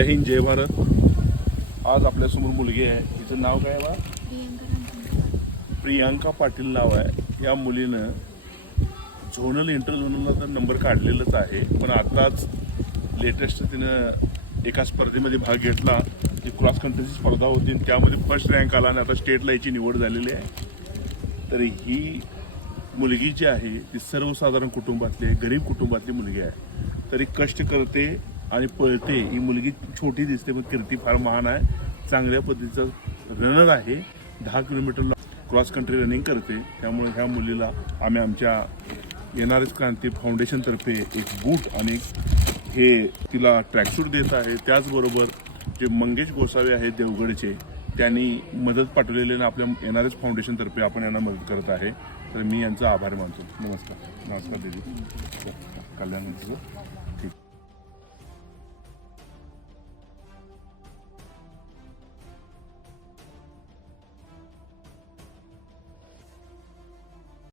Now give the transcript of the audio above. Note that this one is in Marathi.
जय हिंद जय भारत. आज आपल्यासमोर मुलगी आहे. तिचं नाव काय बा? प्रियांका पाटील नाव आहे. या मुलीनं झोनल इंटरझोनलला तर नंबर काढलेलाच आहे, पण आताच लेटेस्ट तिनं एका स्पर्धेमध्ये भाग घेतला. ती क्रॉस कंट्रीची स्पर्धा होती आणि त्यामध्ये फर्स्ट रँक आला आणि आता स्टेटला याची निवड झालेली आहे. तर ही मुलगी जी आहे ती सर्वसाधारण कुटुंबातली आहे, गरीब कुटुंबातली मुलगी आहे. तरी कष्ट करते आणि पळते. ही मुलगी छोटी दिसते पण कीर्ती फार महान आहे. चांगल्या पद्धतीचं रनर आहे. 10 किलोमीटरला क्रॉस कंट्री रनिंग करते. त्यामुळे ह्या मुलीला आम्ही आमच्या NRS क्रांती फाउंडेशनतर्फे एक बूट आणि हे तिला ट्रॅकसूट देत आहे. त्याचबरोबर जे मंगेश गोसावे आहेत देवगडचे, त्यांनी मदत पाठवलेली आणि आपल्या NRS फाउंडेशनतर्फे आपण यांना मदत करत आहे. तर मी यांचा आभार मानतो. नमस्कार. नमस्कार दीदी. कल्याण.